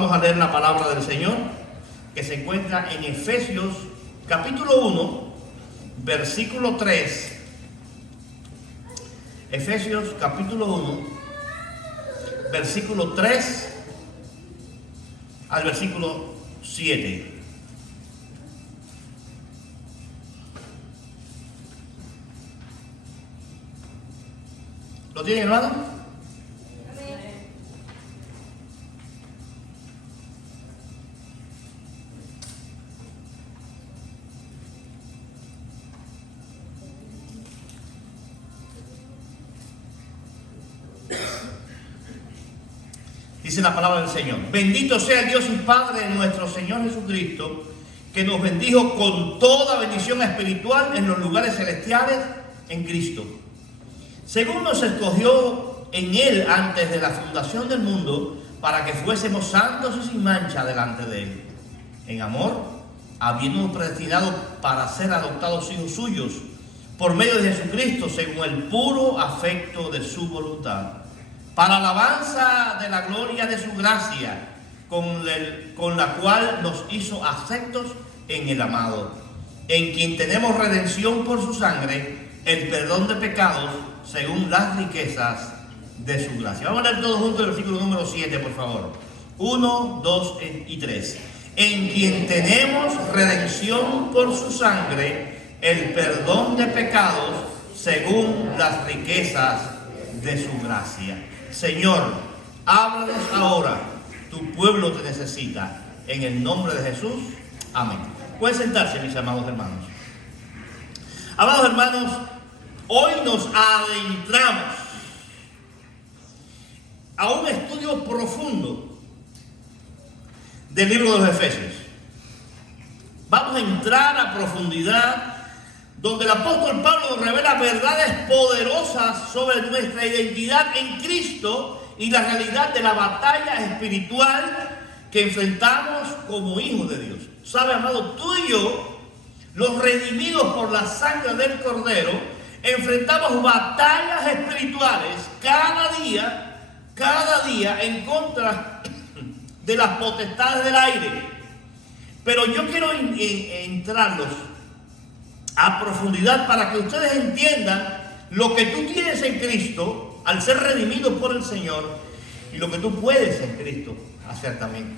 Vamos a leer la palabra del Señor que se encuentra en Efesios capítulo 1, versículo 3. Efesios capítulo 1, versículo 3 al versículo 7. ¿Lo tienen, hermano? Dice la palabra del Señor: bendito sea el Dios y Padre de nuestro Señor Jesucristo, que nos bendijo con toda bendición espiritual en los lugares celestiales en Cristo, según nos escogió en Él antes de la fundación del mundo, para que fuésemos santos y sin mancha delante de Él, en amor, habiéndonos predestinado para ser adoptados hijos suyos, por medio de Jesucristo, según el puro afecto de su voluntad, para alabanza de la gloria de su gracia, con la cual nos hizo aceptos en el amado, en quien tenemos redención por su sangre, el perdón de pecados, según las riquezas de su gracia. Vamos a leer todos juntos el versículo número 7, por favor. 1, 2 y 3. En quien tenemos redención por su sangre, el perdón de pecados, según las riquezas de su gracia. Señor, háblanos ahora, tu pueblo te necesita. En el nombre de Jesús, amén. Pueden sentarse, mis amados hermanos. Amados hermanos, hoy nos adentramos a un estudio profundo del libro de los Efesios. Vamos a entrar a profundidad donde el apóstol Pablo nos revela verdades poderosas sobre nuestra identidad en Cristo y la realidad de la batalla espiritual que enfrentamos como hijos de Dios. ¿Sabe, amado? Tú y yo, los redimidos por la sangre del Cordero, enfrentamos batallas espirituales cada día en contra de las potestades del aire. Pero yo quiero entrarlos a profundidad para que ustedes entiendan lo que tú tienes en Cristo al ser redimido por el Señor y lo que tú puedes en Cristo hacer también.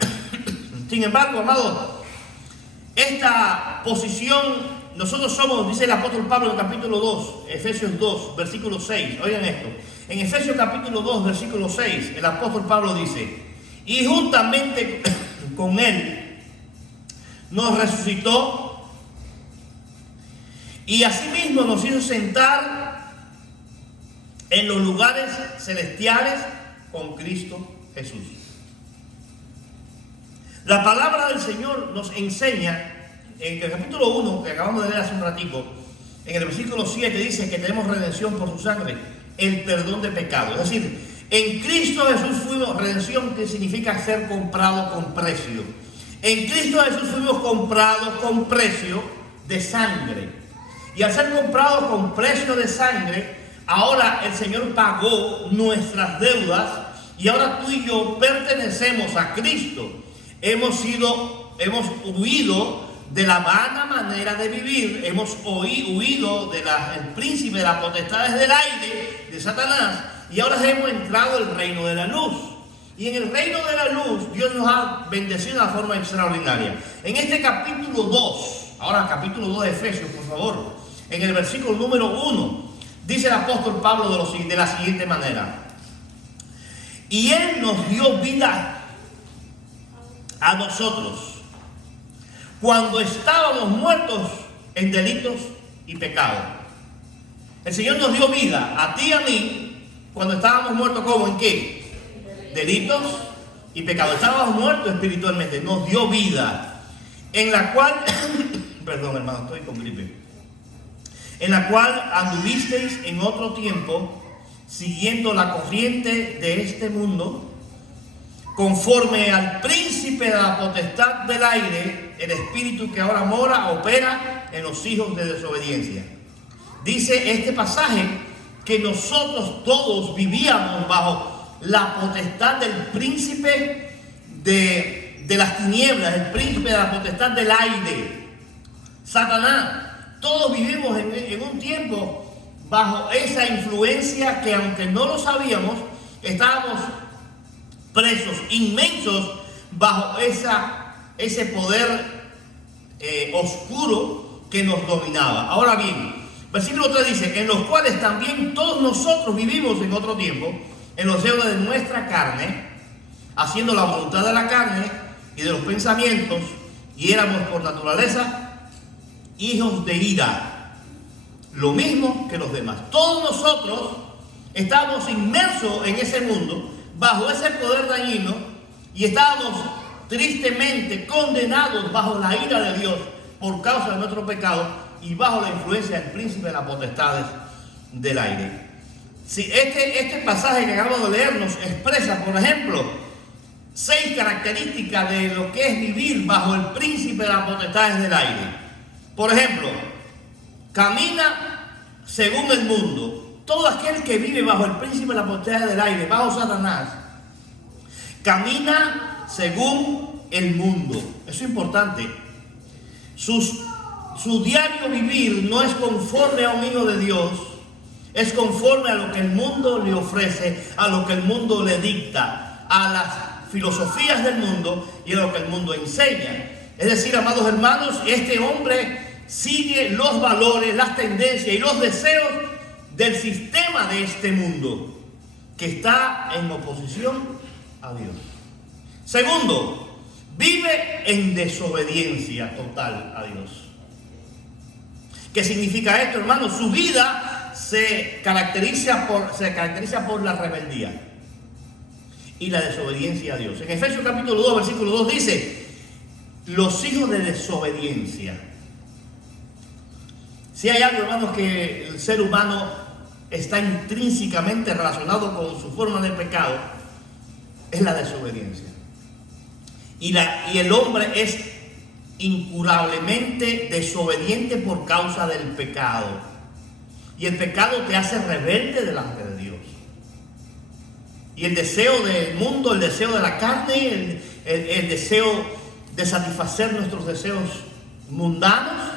Sin embargo, amados, esta posición, nosotros somos, dice el apóstol Pablo en el capítulo 2, Efesios 2, versículo 6. Oigan esto. En Efesios capítulo 2, versículo 6, el apóstol Pablo dice: y juntamente con Él nos resucitó, y asimismo nos hizo sentar en los lugares celestiales con Cristo Jesús. La palabra del Señor nos enseña, en el capítulo 1, que acabamos de leer hace un ratico, en el versículo 7 dice que tenemos redención por su sangre, el perdón de pecados. Es decir, en Cristo Jesús fuimos, redención que significa ser comprado con precio. En Cristo Jesús fuimos comprados con precio de sangre. Y al ser comprados con precio de sangre, ahora el Señor pagó nuestras deudas y ahora tú y yo pertenecemos a Cristo. Hemos huido de la vana manera de vivir, hemos huido del príncipe de las potestades del aire, de Satanás, y ahora hemos entrado al reino de la luz. Y en el reino de la luz Dios nos ha bendecido de una forma extraordinaria. En este capítulo 2, ahora capítulo 2 de Efesios, por favor, en el versículo número 1, dice el apóstol Pablo de la siguiente manera: y Él nos dio vida a nosotros cuando estábamos muertos en delitos y pecados. El Señor nos dio vida a ti y a mí cuando estábamos muertos. ¿Cómo? ¿En qué? Delitos y pecados. Estábamos muertos espiritualmente. Nos dio vida, en la cual perdón, hermano, estoy con gripe. En la cual anduvisteis en otro tiempo, siguiendo la corriente de este mundo, conforme al príncipe de la potestad del aire, el espíritu que ahora opera en los hijos de desobediencia. Dice este pasaje que nosotros todos vivíamos bajo la potestad del príncipe de las tinieblas, el príncipe de la potestad del aire, Satanás. Todos vivimos en un tiempo bajo esa influencia que, aunque no lo sabíamos, estábamos presos, inmensos, bajo ese poder oscuro que nos dominaba. Ahora bien, versículo 3 dice: en los cuales también todos nosotros vivimos en otro tiempo, en los deseos de nuestra carne, haciendo la voluntad de la carne y de los pensamientos, y éramos por naturaleza hijos de ira, lo mismo que los demás. Todos nosotros estábamos inmersos en ese mundo, bajo ese poder dañino, y estábamos tristemente condenados bajo la ira de Dios por causa de nuestro pecado y bajo la influencia del príncipe de las potestades del aire. Si este pasaje que acabamos de leer nos expresa, por ejemplo, 6 características de lo que es vivir bajo el príncipe de las potestades del aire. Por ejemplo, camina según el mundo. Todo aquel que vive bajo el príncipe de las potestades del aire, bajo Satanás, camina según el mundo. Eso es importante. Su diario vivir no es conforme a un hijo de Dios, es conforme a lo que el mundo le ofrece, a lo que el mundo le dicta, a las filosofías del mundo y a lo que el mundo enseña. Es decir, amados hermanos, este hombre sigue los valores, las tendencias y los deseos del sistema de este mundo, que está en oposición a Dios. Segundo, vive en desobediencia total a Dios. ¿Qué significa esto, hermanos? Su vida se caracteriza por la rebeldía y la desobediencia a Dios. En Efesios capítulo 2, versículo 2 dice: los hijos de desobediencia. Si hay algo, hermanos, que el ser humano está intrínsecamente relacionado con su forma de pecado, es la desobediencia. Y el hombre es incurablemente desobediente por causa del pecado. Y el pecado te hace rebelde delante de Dios. Y el deseo del mundo, el deseo de la carne, el deseo de satisfacer nuestros deseos mundanos,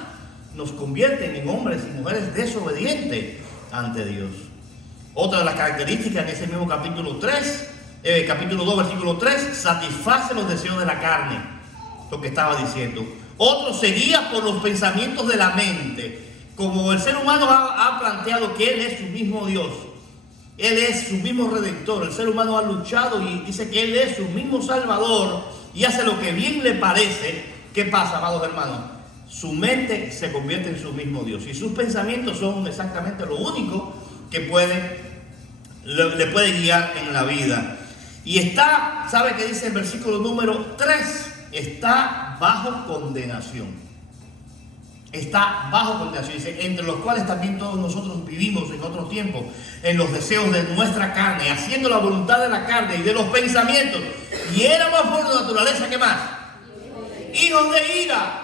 nos convierten en hombres y mujeres desobedientes ante Dios. Otra de las características en ese mismo capítulo 2, versículo 3, satisface los deseos de la carne, lo que estaba diciendo. Otro se guía por los pensamientos de la mente. Como el ser humano ha planteado que Él es su mismo Dios, Él es su mismo Redentor, el ser humano ha luchado y dice que Él es su mismo Salvador y hace lo que bien le parece. ¿Qué pasa, amados hermanos? Su mente se convierte en su mismo Dios y sus pensamientos son exactamente lo único que le puede guiar en la vida. Y está, ¿sabe qué dice el versículo número 3? Está bajo condenación. Está bajo condenación. Dice: entre los cuales también todos nosotros vivimos en otro tiempo, en los deseos de nuestra carne, haciendo la voluntad de la carne y de los pensamientos. Y éramos por naturaleza, ¿qué más? Hijos de ira.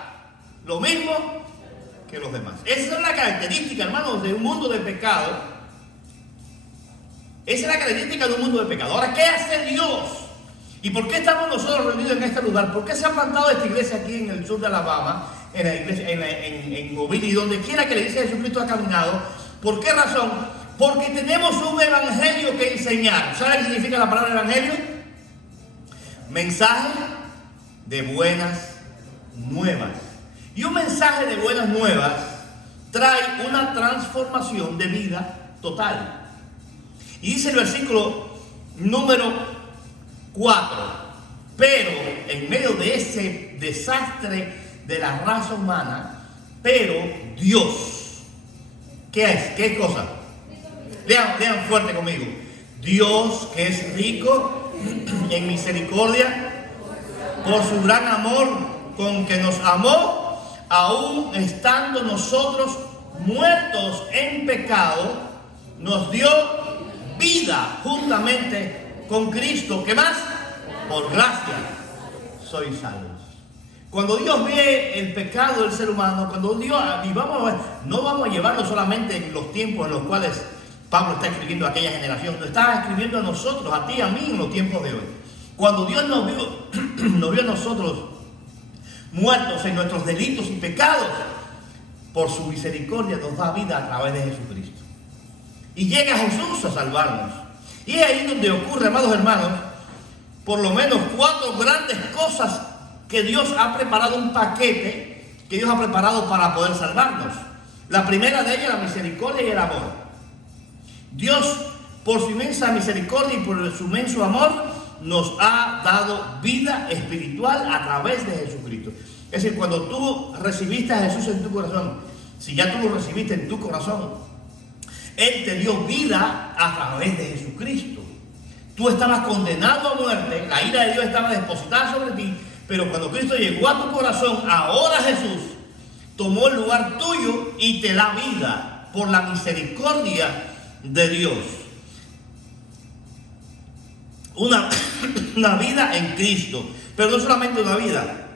Lo mismo que los demás. Esa es la característica, hermanos, de un mundo de pecado. Esa es la característica de un mundo de pecado. Ahora, ¿qué hace Dios? ¿Y por qué estamos nosotros reunidos en este lugar? ¿Por qué se ha plantado esta iglesia aquí en el sur de Alabama, en Mobile y donde quiera que la iglesia de Jesucristo ha caminado? ¿Por qué razón? Porque tenemos un evangelio que enseñar. ¿Sabe qué significa la palabra evangelio? Mensaje de buenas nuevas. Y un mensaje de buenas nuevas trae una transformación de vida total. Y dice el versículo número 4: pero en medio de ese desastre de la raza humana, pero Dios, ¿qué es? ¿Qué cosa? Lean fuerte conmigo. Dios, que es rico en misericordia, por su gran amor con que nos amó, aún estando nosotros muertos en pecado, nos dio vida juntamente con Cristo. ¿Qué más? Por gracia sois salvos. Cuando Dios ve el pecado del ser humano, cuando Dios, no vamos a llevarlo solamente en los tiempos en los cuales Pablo está escribiendo a aquella generación, lo está escribiendo a nosotros, a ti y a mí, en los tiempos de hoy. Cuando Dios nos vio nos vio a nosotros muertos en nuestros delitos y pecados, por su misericordia nos da vida a través de Jesucristo. Y llega Jesús a salvarnos. Y es ahí donde ocurre, amados hermanos, por lo menos 4 grandes cosas que Dios ha preparado, un paquete que Dios ha preparado para poder salvarnos. La primera de ellas, la misericordia y el amor. Dios, por su inmensa misericordia y por su inmenso amor, nos ha dado vida espiritual a través de Jesucristo. Es decir, cuando tú recibiste a Jesús en tu corazón, si ya tú lo recibiste en tu corazón, Él te dio vida a través de Jesucristo. Tú estabas condenado a muerte, la ira de Dios estaba depositada sobre ti, pero cuando Cristo llegó a tu corazón, ahora Jesús tomó el lugar tuyo y te da vida por la misericordia de Dios. Una vida en Cristo, pero no solamente una vida,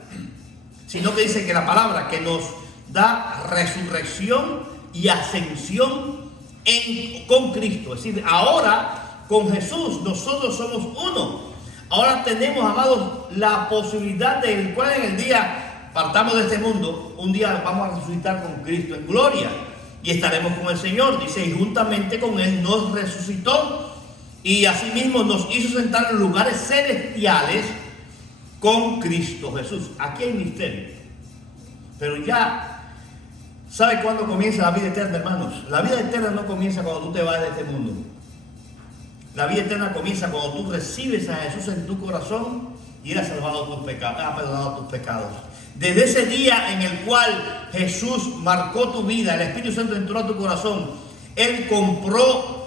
sino que dice que la palabra que nos da resurrección y ascensión con Cristo. Es decir, ahora con Jesús nosotros somos uno. Ahora tenemos, amados, la posibilidad del cual en el día partamos de este mundo, un día vamos a resucitar con Cristo en gloria y estaremos con el Señor. Dice, y juntamente con Él nos resucitó y asimismo nos hizo sentar en lugares celestiales con Cristo Jesús. Aquí hay misterio. Pero ya, ¿sabe cuándo comienza la vida eterna, hermanos? La vida eterna no comienza cuando tú te vas de este mundo. La vida eterna comienza cuando tú recibes a Jesús en tu corazón y Él ha salvado tus pecados, ha perdonado tus pecados. Desde ese día en el cual Jesús marcó tu vida, el Espíritu Santo entró a tu corazón, Él compró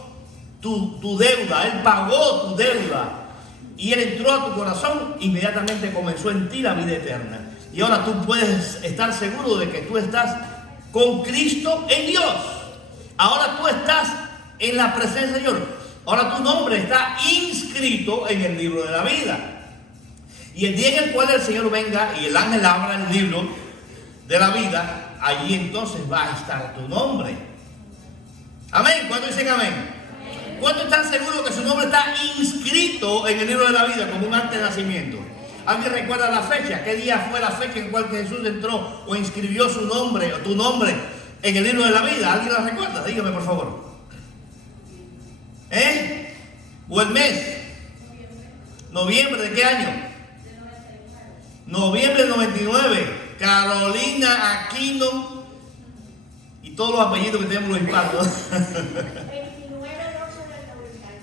tu deuda, Él pagó tu deuda y Él entró a tu corazón, inmediatamente comenzó en ti la vida eterna. Y ahora tú puedes estar seguro de que tú estás con Cristo en Dios. Ahora tú estás en la presencia del Señor. Ahora tu nombre está inscrito en el libro de la vida. Y el día en el cual el Señor venga y el ángel abra el libro de la vida, allí entonces va a estar tu nombre. Amén. ¿Cuántos dicen amén? ¿Cuántos están seguros que su nombre está inscrito en el libro de la vida como un acta de nacimiento? ¿Alguien recuerda la fecha? ¿Qué día fue la fecha en cual Jesús entró o inscribió su nombre o tu nombre en el libro de la vida? ¿Alguien la recuerda? Dígame por favor. ¿O el mes? ¿Noviembre de qué año? Noviembre del 99. Carolina Aquino y todos los apellidos que tenemos los hispanos.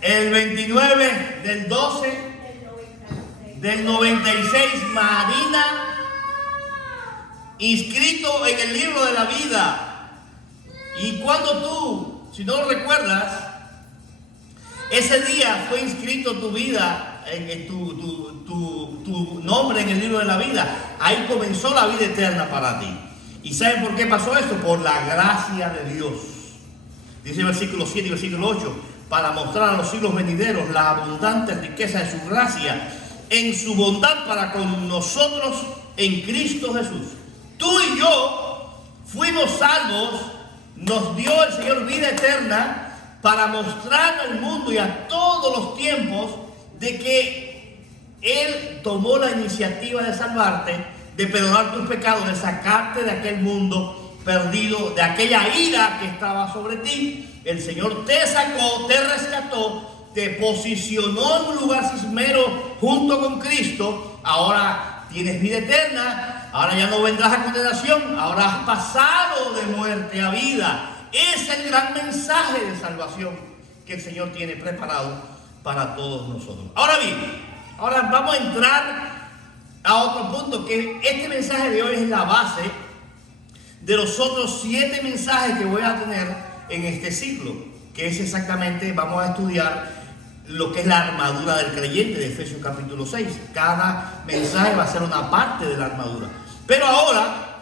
El 29 del 12 del 96, Marina, inscrito en el libro de la vida. Y cuando tú, si no lo recuerdas, ese día fue inscrito tu vida, tu nombre en el libro de la vida. Ahí comenzó la vida eterna para ti. ¿Y saben por qué pasó esto? Por la gracia de Dios. Dice el versículo 7 y versículo 8, para mostrar a los siglos venideros la abundante riqueza de su gracia en su bondad para con nosotros en Cristo Jesús. Tú y yo fuimos salvos, nos dio el Señor vida eterna para mostrar al mundo y a todos los tiempos de que Él tomó la iniciativa de salvarte, de perdonar tus pecados, de sacarte de aquel mundo perdido, de aquella ira que estaba sobre ti. El Señor te sacó, te rescató, te posicionó en un lugar cismero junto con Cristo. Ahora tienes vida eterna, ahora ya no vendrás a condenación, ahora has pasado de muerte a vida. Es el gran mensaje de salvación que el Señor tiene preparado para todos nosotros. Ahora bien, ahora vamos a entrar a otro punto, que este mensaje de hoy es la base de los otros 7 mensajes que voy a tener en este ciclo, que es exactamente, vamos a estudiar lo que es la armadura del creyente de Efesios capítulo 6. Cada mensaje va a ser una parte de la armadura. Pero ahora,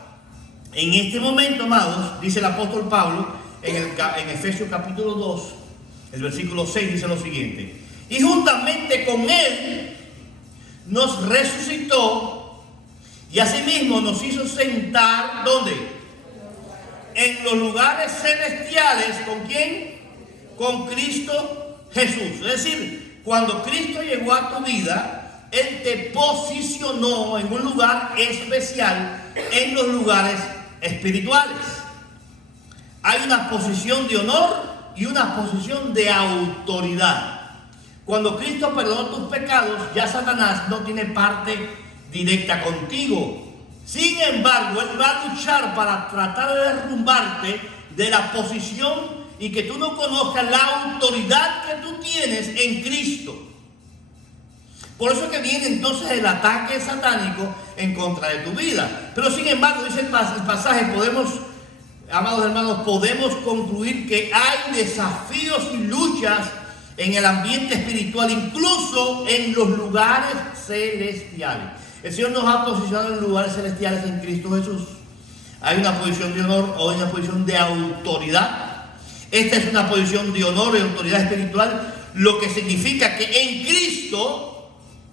en este momento, amados, dice el apóstol Pablo en Efesios capítulo 2, el versículo 6 dice lo siguiente: y juntamente con Él nos resucitó y asimismo nos hizo sentar, ¿dónde? En los lugares celestiales. ¿Con quién? Con Cristo Jesús. Es decir, cuando Cristo llegó a tu vida, Él te posicionó en un lugar especial en los lugares espirituales. Hay una posición de honor y una posición de autoridad. Cuando Cristo perdonó tus pecados, ya Satanás no tiene parte directa contigo. Sin embargo, Él va a luchar para tratar de derrumbarte de la posición y que tú no conozcas la autoridad que tú tienes en Cristo. Por eso que viene entonces el ataque satánico en contra de tu vida. Pero sin embargo, dice el pasaje, amados hermanos, podemos concluir que hay desafíos y luchas en el ambiente espiritual, incluso en los lugares celestiales. El Señor nos ha posicionado en lugares celestiales en Cristo Jesús. Hay una posición de honor o hay una posición de autoridad. Esta es una posición de honor y autoridad espiritual, lo que significa que en Cristo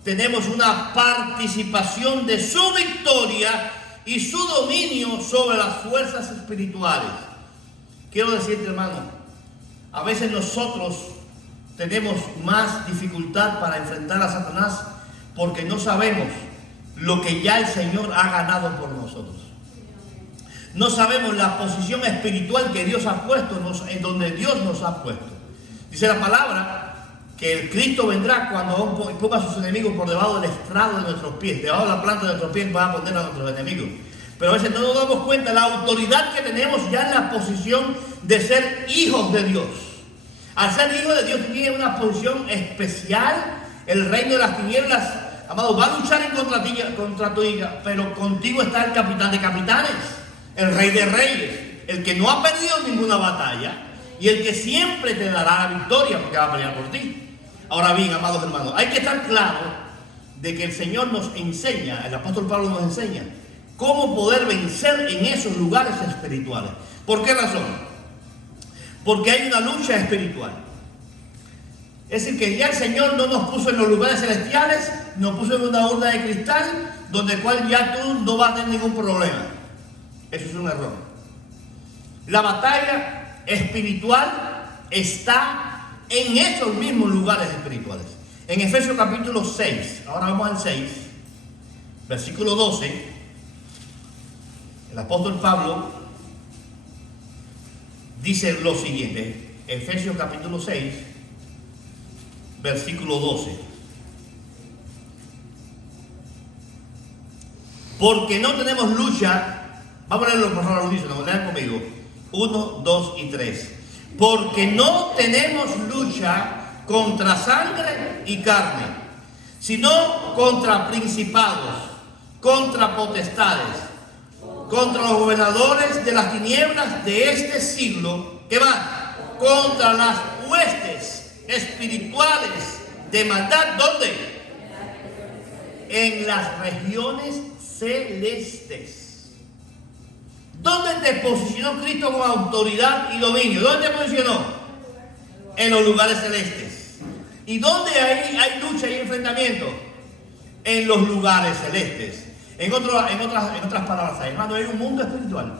tenemos una participación de su victoria y su dominio sobre las fuerzas espirituales. Quiero decirte, hermano, a veces nosotros tenemos más dificultad para enfrentar a Satanás porque no sabemos lo que ya el Señor ha ganado por nosotros. No sabemos la posición espiritual que Dios ha puesto, en donde Dios nos ha puesto. Dice la palabra que el Cristo vendrá cuando ponga a sus enemigos por debajo del estrado de nuestros pies. Debajo de la planta de nuestros pies va a poner a nuestros enemigos. Pero a veces no nos damos cuenta de la autoridad que tenemos ya en la posición de ser hijos de Dios. Al ser hijo de Dios tiene una posición especial. El reino de las tinieblas, amado, va a luchar contra tu hija, pero contigo está el capitán de capitanes, el rey de reyes, el que no ha perdido ninguna batalla y el que siempre te dará la victoria porque va a pelear por ti. Ahora bien, amados hermanos, hay que estar claro de que el Señor nos enseña, el apóstol Pablo nos enseña cómo poder vencer en esos lugares espirituales. ¿Por qué razón? Porque hay una lucha espiritual. Es decir, que ya el Señor no nos puso en los lugares celestiales, nos puso en una urna de cristal, donde cual ya tú no vas a tener ningún problema. Eso es un error. La batalla espiritual está en esos mismos lugares espirituales. En Efesios capítulo 6, ahora vamos al 6, versículo 12, el apóstol Pablo dice lo siguiente, Efesios capítulo 6, versículo 12. Porque no tenemos lucha, vamos a leerlo por favor, dice, no, lean conmigo, 1, 2 y 3. Porque no tenemos lucha contra sangre y carne, sino contra principados, contra potestades, contra los gobernadores de las tinieblas de este siglo, ¿qué más? Contra las huestes espirituales de maldad, ¿dónde? En las regiones celestes. ¿Dónde te posicionó Cristo con autoridad y dominio? ¿Dónde te posicionó? En los lugares celestes. ¿Y dónde hay lucha y enfrentamiento? En los lugares celestes. En otras palabras, hermano, hay un mundo espiritual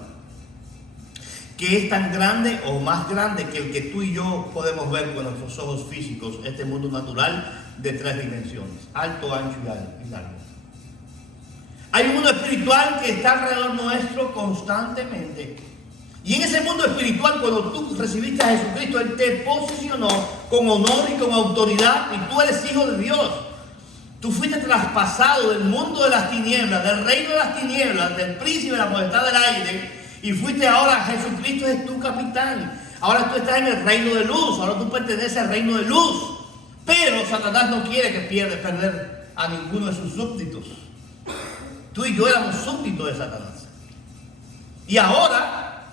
que es tan grande o más grande que el que tú y yo podemos ver con nuestros ojos físicos, este mundo natural de 3 dimensiones, alto, ancho y largo. Hay un mundo espiritual que está alrededor nuestro constantemente. Y en ese mundo espiritual, cuando tú recibiste a Jesucristo, Él te posicionó con honor y con autoridad, y tú eres hijo de Dios. Tú fuiste traspasado del mundo de las tinieblas, del reino de las tinieblas, del príncipe de la potestad del aire, y fuiste ahora, Jesucristo es tu capitán. Ahora tú estás en el reino de luz, ahora tú perteneces al reino de luz. Pero Satanás no quiere que perder a ninguno de sus súbditos. Tú y yo éramos súbditos de Satanás. Y ahora,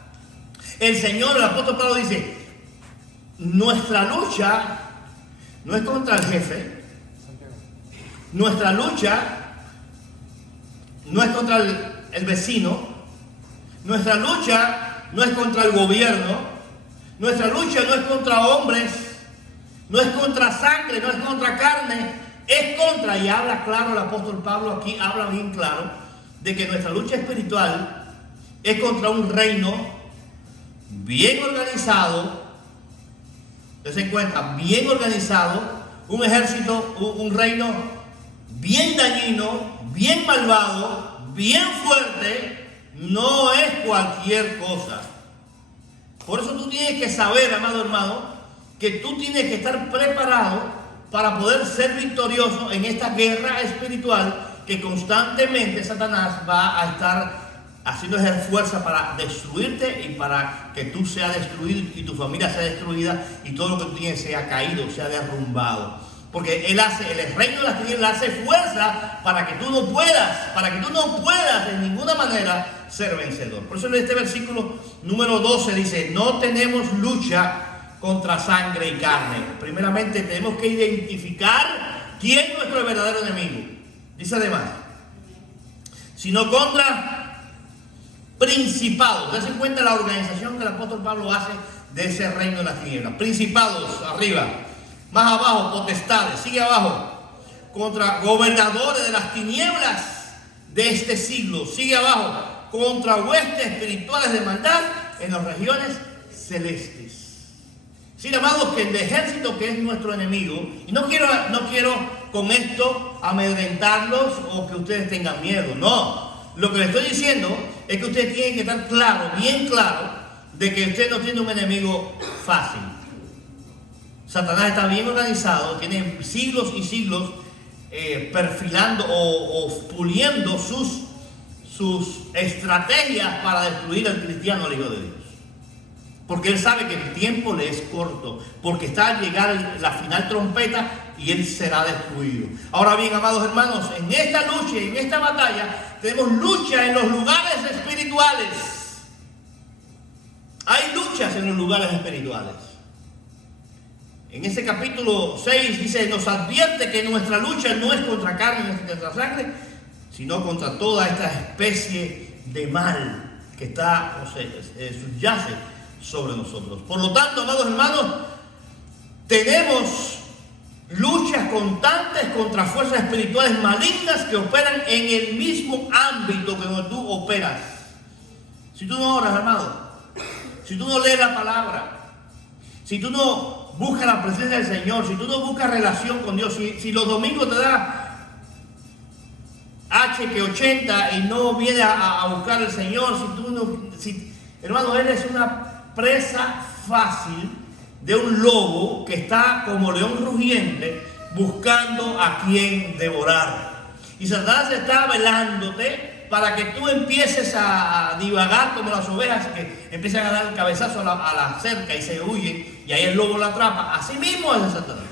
el Señor, el apóstol Pablo dice, nuestra lucha no es contra el jefe. Nuestra lucha no es contra el vecino. Nuestra lucha no es contra el gobierno. Nuestra lucha no es contra hombres. No es contra sangre, no es contra carne. Es contra, y habla claro el apóstol Pablo aquí, habla bien claro, de que nuestra lucha espiritual es contra un reino bien organizado. Ustedes se encuentran bien organizado, un ejército, un reino bien dañino, bien malvado, bien fuerte, no es cualquier cosa. Por eso tú tienes que saber, amado hermano, que tú tienes que estar preparado para poder ser victorioso en esta guerra espiritual que constantemente Satanás va a estar haciendo fuerza para destruirte y para que tú seas destruido y tu familia sea destruida y todo lo que tú tienes sea caído, sea derrumbado. Porque el reino de las tinieblas hace fuerza para que tú no puedas en ninguna manera ser vencedor. Por eso en este versículo número 12 dice, no tenemos lucha contra sangre y carne. Primeramente tenemos que identificar quién es nuestro verdadero enemigo. Dice además, sino contra principados. Dense cuenta la organización que el apóstol Pablo hace de ese reino de las tinieblas. Principados, arriba. Más abajo, potestades. Sigue abajo. Contra gobernadores de las tinieblas de este siglo. Sigue abajo. Contra huestes espirituales de maldad en las regiones celestes. Sí, amados, que el ejército que es nuestro enemigo, y no quiero con esto amedrentarlos o que ustedes tengan miedo, no. Lo que les estoy diciendo es que ustedes tienen que estar claro, bien claro, de que usted no tiene un enemigo fácil. Satanás está bien organizado, tiene siglos y siglos perfilando o puliendo sus estrategias para destruir al cristiano, al Hijo de Dios. Porque él sabe que el tiempo le es corto, porque está al llegar la final trompeta y él será destruido. Ahora bien, amados hermanos, en esta lucha, en esta batalla, tenemos lucha en los lugares espirituales. Hay luchas en los lugares espirituales. En ese capítulo 6 dice, nos advierte que nuestra lucha no es contra carne ni contra sangre, sino contra toda esta especie de mal que está subyace sobre nosotros. Por lo tanto, amados hermanos, tenemos luchas constantes contra fuerzas espirituales malignas que operan en el mismo ámbito que donde tú operas. Si tú no oras, hermano, si tú no lees la palabra, si tú no buscas la presencia del Señor, si tú no buscas relación con Dios, si los domingos te da H que 80 y no vienes a buscar al Señor, hermano, eres una presa fácil de un lobo que está como león rugiente buscando a quien devorar. Y Satanás está velándote para que tú empieces a divagar como las ovejas que empiezan a dar el cabezazo a la cerca y se huyen y ahí el lobo la atrapa. Así mismo es Satanás.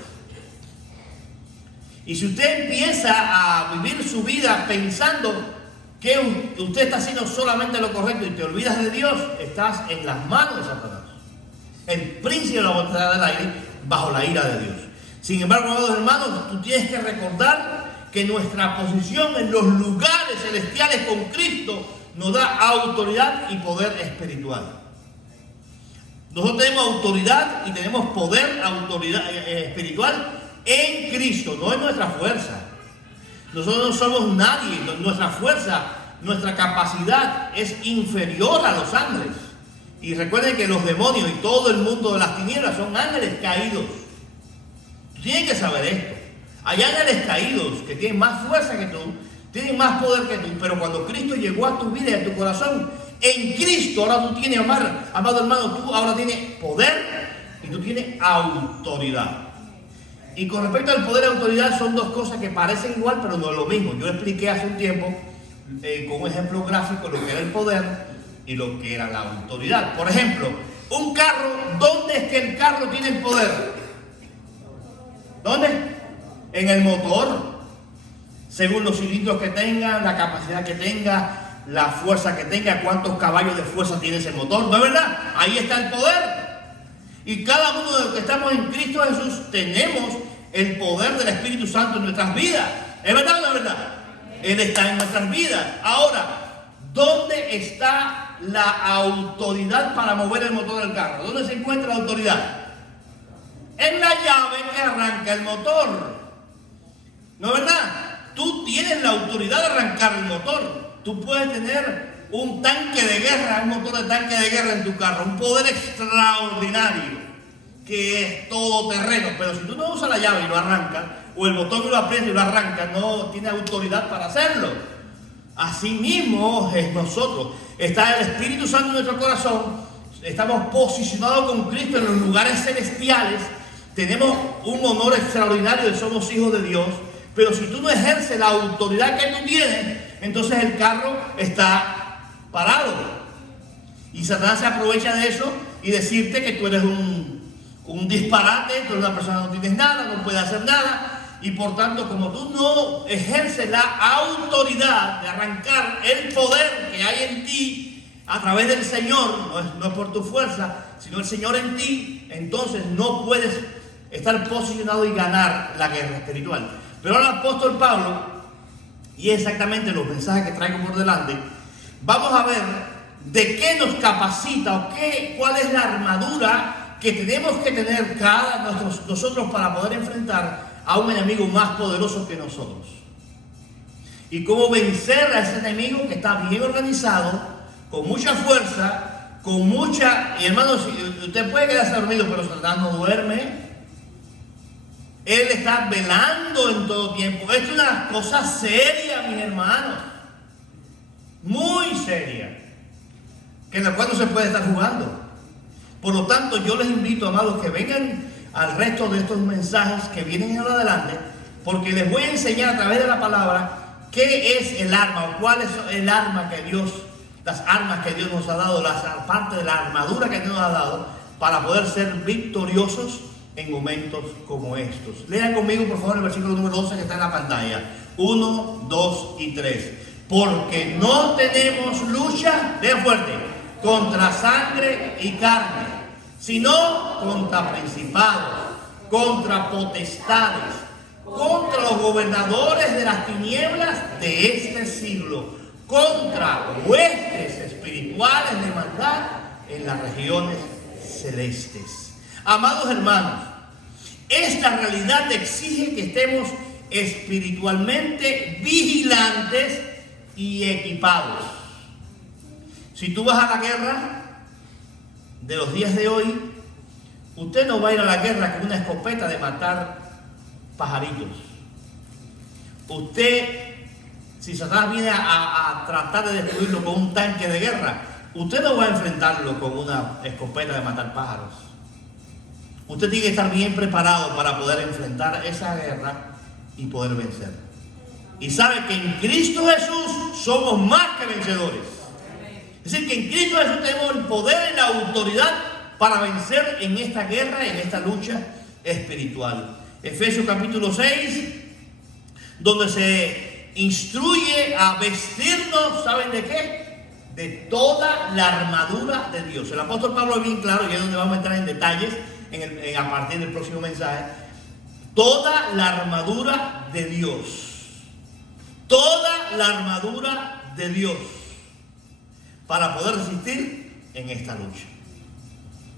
Y si usted empieza a vivir su vida pensando que usted está haciendo solamente lo correcto y te olvidas de Dios, estás en las manos de Satanás, el príncipe de la potestad del aire, bajo la ira de Dios. Sin embargo, amados hermanos, tú tienes que recordar que nuestra posición en los lugares celestiales con Cristo nos da autoridad y poder espiritual. Nosotros tenemos autoridad y tenemos poder, autoridad espiritual en Cristo, no en nuestra fuerza. Nosotros no somos nadie, nuestra fuerza, nuestra capacidad es inferior a los ángeles. Y recuerden que los demonios y todo el mundo de las tinieblas son ángeles caídos. Tú tienes que saber esto. Hay ángeles caídos que tienen más fuerza que tú, tienen más poder que tú, pero cuando Cristo llegó a tu vida y a tu corazón, en Cristo ahora tú tienes, amado hermano, tú ahora tienes poder y tú tienes autoridad. Y con respecto al poder y autoridad son dos cosas que parecen igual, pero no es lo mismo. Yo expliqué hace un tiempo con un ejemplo gráfico lo que era el poder y lo que era la autoridad. Por ejemplo, un carro, ¿dónde es que el carro tiene el poder? ¿Dónde? En el motor. Según los cilindros que tenga, la capacidad que tenga, la fuerza que tenga, cuántos caballos de fuerza tiene ese motor, ¿no es verdad? Ahí está el poder. Y cada uno de los que estamos en Cristo Jesús tenemos el poder del Espíritu Santo en nuestras vidas. ¿Es verdad o no es verdad? Él está en nuestras vidas. Ahora, ¿dónde está la autoridad para mover el motor del carro? ¿Dónde se encuentra la autoridad? En la llave que arranca el motor. ¿No es verdad? Tú tienes la autoridad de arrancar el motor. Tú puedes tener un tanque de guerra, un motor de tanque de guerra en tu carro, un poder extraordinario que es todo terreno, pero si tú no usas la llave y lo arrancas, o el botón y lo aprieta y lo arranca, no tiene autoridad para hacerlo. Así mismo es nosotros. Está el Espíritu Santo en nuestro corazón, estamos posicionados con Cristo en los lugares celestiales, tenemos un honor extraordinario de somos hijos de Dios, pero si tú no ejerces la autoridad que tú tienes, entonces el carro está parado. Y Satanás se aprovecha de eso y decirte que tú eres un disparate, tú eres una persona que no tienes nada, no puedes hacer nada. Y por tanto, como tú no ejerces la autoridad de arrancar el poder que hay en ti a través del Señor, no es por tu fuerza, sino el Señor en ti, entonces no puedes estar posicionado y ganar la guerra espiritual. Pero ahora el apóstol Pablo, y exactamente los mensajes que traigo por delante, vamos a ver de qué nos capacita o cuál es la armadura que tenemos que tener nosotros para poder enfrentar a un enemigo más poderoso que nosotros. Y cómo vencer a ese enemigo que está bien organizado, con mucha fuerza, y hermanos, usted puede quedarse dormido, pero Satanás no duerme. Él está velando en todo tiempo. Esto es una cosa seria, mis hermanos. Muy seria. Que en la cual no se puede estar jugando. Por lo tanto, yo les invito, amados, que vengan al resto de estos mensajes que vienen ahora adelante, porque les voy a enseñar a través de la palabra qué es el arma, o cuál es el arma que Dios, las armas que Dios nos ha dado, la parte de la armadura que Dios nos ha dado, para poder ser victoriosos en momentos como estos. Lean conmigo, por favor, el versículo número 12 que está en la pantalla. 1, 2 y 3. Porque no tenemos lucha, vean fuerte, contra sangre y carne, sino contra principados, contra potestades, contra los gobernadores de las tinieblas de este siglo, contra huestes espirituales de maldad en las regiones celestes. Amados hermanos, esta realidad exige que estemos espiritualmente vigilantes y equipados. Si tú vas a la guerra de los días de hoy, usted no va a ir a la guerra con una escopeta de matar pajaritos. Usted, si Satanás viene a tratar de destruirlo con un tanque de guerra, usted no va a enfrentarlo con una escopeta de matar pájaros. Usted tiene que estar bien preparado para poder enfrentar esa guerra y poder vencer. Y sabe que en Cristo Jesús somos más que vencedores. Es decir, que en Cristo Jesús tenemos el poder y la autoridad para vencer en esta guerra, en esta lucha espiritual. Efesios capítulo 6, donde se instruye a vestirnos, ¿saben de qué? De toda la armadura de Dios. El apóstol Pablo es bien claro, y es donde vamos a entrar en detalles a partir del próximo mensaje. Toda la armadura de Dios. Toda la armadura de Dios. Para poder resistir en esta lucha.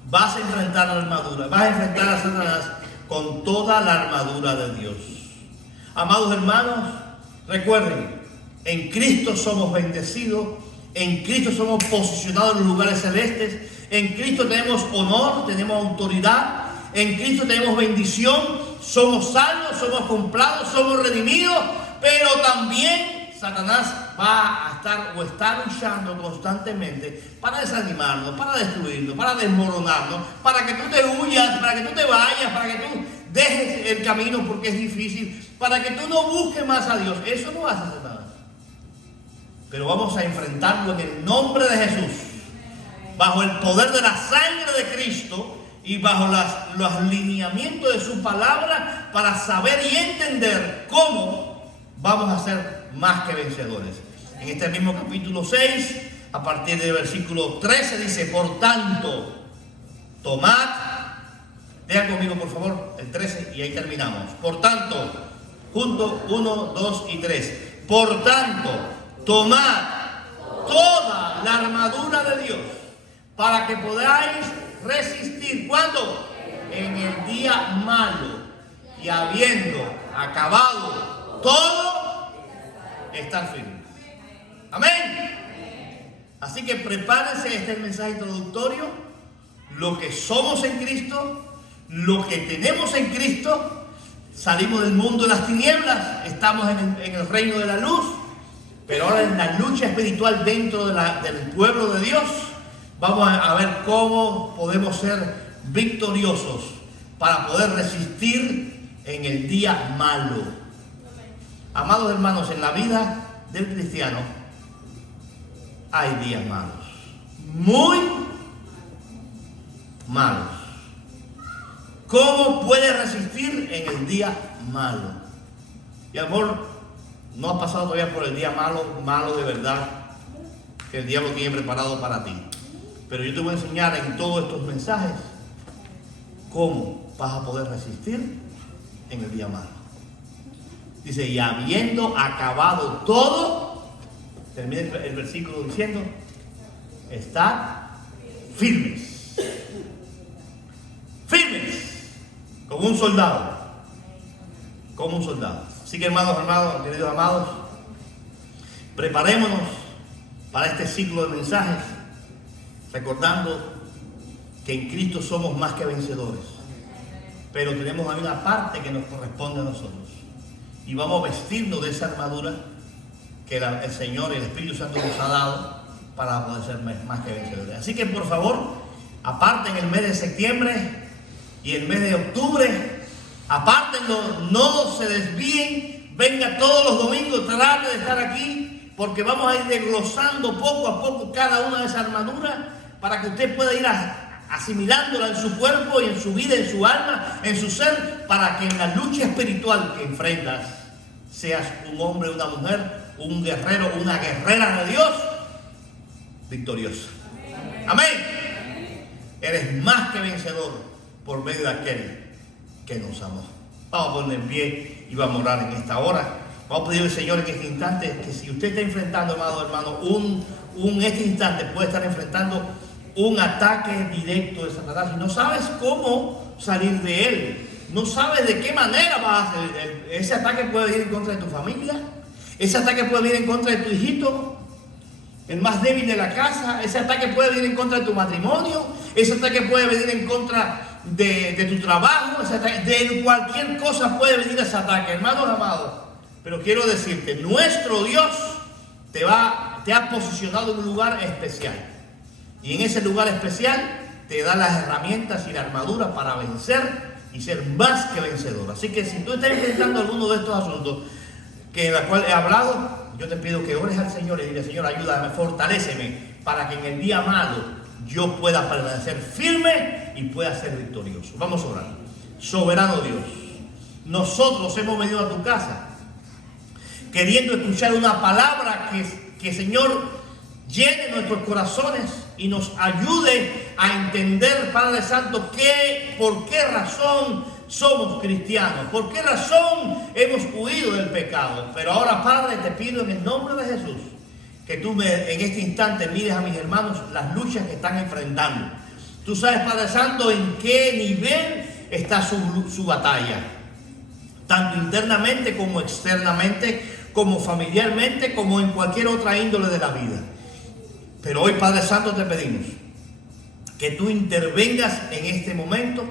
Vas a enfrentar la armadura, vas a enfrentar a Satanás con toda la armadura de Dios. Amados hermanos, recuerden, en Cristo somos bendecidos, en Cristo somos posicionados en los lugares celestes, en Cristo tenemos honor, tenemos autoridad, en Cristo tenemos bendición, somos salvos, somos comprados, somos redimidos, pero también Satanás va a estar o está luchando constantemente para desanimarnos, para destruirnos, para desmoronarnos, para que tú te huyas, para que tú te vayas, para que tú dejes el camino porque es difícil, para que tú no busques más a Dios. Eso no hace Satanás. Pero vamos a enfrentarlo en el nombre de Jesús, bajo el poder de la sangre de Cristo y bajo los lineamientos de su palabra, para saber y entender cómo vamos a ser más que vencedores. En este mismo capítulo 6, a partir del versículo 13, dice: por tanto, tomad, vean conmigo por favor el 13 y ahí terminamos. Por tanto, junto 1, 2 y 3. Por tanto, tomad toda la armadura de Dios para que podáis resistir. ¿Cuándo? En el día malo, y habiendo acabado todo, estar firme. Amén. Así que prepárense, este es el mensaje introductorio. Lo que somos en Cristo, lo que tenemos en Cristo, Salimos del mundo de las tinieblas, estamos en el reino de la luz, pero ahora en la lucha espiritual dentro del pueblo de Dios, vamos a ver cómo podemos ser victoriosos para poder resistir en el día malo. Amados hermanos, en la vida del cristiano hay días malos, muy malos. ¿Cómo puede resistir en el día malo? Y a lo mejor no has pasado todavía por el día malo, malo de verdad, que el diablo tiene preparado para ti. Pero yo te voy a enseñar en todos estos mensajes cómo vas a poder resistir en el día malo. Dice, y habiendo acabado todo, termina el versículo diciendo, estad firmes. Firmes. Como un soldado. Como un soldado. Así que hermanos, queridos amados, preparémonos para este ciclo de mensajes, recordando que en Cristo somos más que vencedores. Pero tenemos ahí una parte que nos corresponde a nosotros. Y vamos a vestirnos de esa armadura que el Señor y el Espíritu Santo nos ha dado para poder ser más que vencedores. Así que por favor, aparten el mes de septiembre y el mes de octubre, apártenlo, no se desvíen, venga todos los domingos, trate de estar aquí, porque vamos a ir desglosando poco a poco cada una de esas armaduras para que usted pueda ir asimilándola en su cuerpo y en su vida, en su alma, en su ser, para que en la lucha espiritual que enfrentas seas un hombre, una mujer, un guerrero, una guerrera de Dios, victorioso. Amén. Eres más que vencedor por medio de aquel que nos amó. Vamos a poner en pie y vamos a orar en esta hora. Vamos a pedirle al Señor en este instante que si usted está enfrentando, amado hermano, este instante puede estar enfrentando un ataque directo de Satanás y no sabes cómo salir de él, no sabes de qué manera vas a hacer. Ese ataque puede venir en contra de tu familia, ese ataque puede venir en contra de tu hijito, el más débil de la casa, ese ataque puede venir en contra de tu matrimonio, ese ataque puede venir en contra de tu trabajo, de cualquier cosa puede venir ese ataque, hermanos amados. Pero quiero decirte, nuestro Dios te ha posicionado en un lugar especial. Y en ese lugar especial te da las herramientas y la armadura para vencer y ser más que vencedor. Así que si tú estás enfrentando alguno de estos asuntos en los cuales he hablado, yo te pido que ores al Señor y dile, Señor, ayúdame, fortaléceme para que en el día malo yo pueda permanecer firme y pueda ser victorioso. Vamos a orar. Soberano Dios, nosotros hemos venido a tu casa queriendo escuchar una palabra que Señor, llene nuestros corazones y nos ayude a entender, Padre Santo, por qué razón somos cristianos, por qué razón hemos huido del pecado. Pero ahora, Padre, te pido en el nombre de Jesús que tú en este instante mires a mis hermanos las luchas que están enfrentando. Tú sabes, Padre Santo, en qué nivel está su batalla, tanto internamente como externamente, como familiarmente, como en cualquier otra índole de la vida. Pero hoy, Padre Santo, te pedimos que tú intervengas en este momento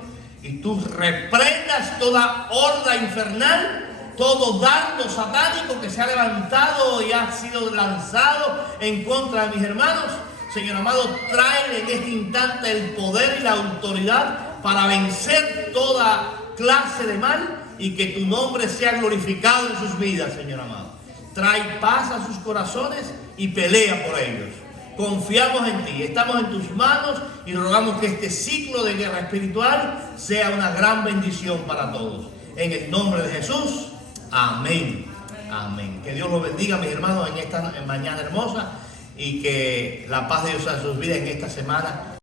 y tú reprendas toda horda infernal, todo dardo satánico que se ha levantado y ha sido lanzado en contra de mis hermanos. Señor amado, tráele en este instante el poder y la autoridad para vencer toda clase de mal y que tu nombre sea glorificado en sus vidas, Señor amado. Trae paz a sus corazones y pelea por ellos. Confiamos en ti, estamos en tus manos y rogamos que este ciclo de guerra espiritual sea una gran bendición para todos. En el nombre de Jesús, amén. Amén. Que Dios los bendiga, mis hermanos, en esta mañana hermosa y que la paz de Dios sea en sus vidas en esta semana.